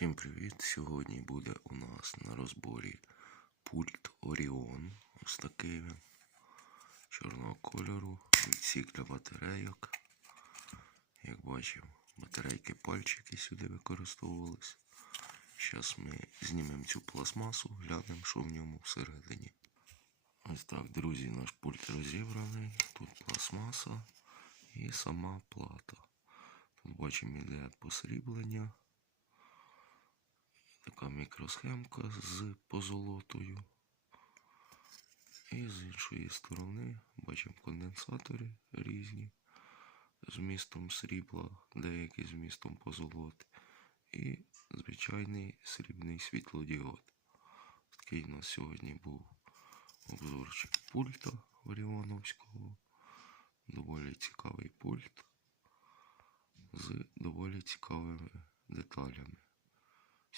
Всім привіт! Сьогодні буде у нас на розборі пульт Orion. Ось такий він. Чорного кольору. Відсік для батарейок. Як бачимо, батарейки пальчики сюди використовувались. Зараз ми знімемо цю пластмасу, глянемо, що в ньому всередині. Ось так, друзі, наш пульт розібраний. Тут пластмаса і сама плата. Тут бачимо іде посріблення. Така мікросхемка з позолотою. І з іншої сторони бачимо конденсатори різні з містом срібла, деякі з містом позолоти. І звичайний срібний світлодіод. Такий у нас сьогодні був обзорчик пульта Оріоновського. Доволі цікавий пульт з доволі цікавими деталями.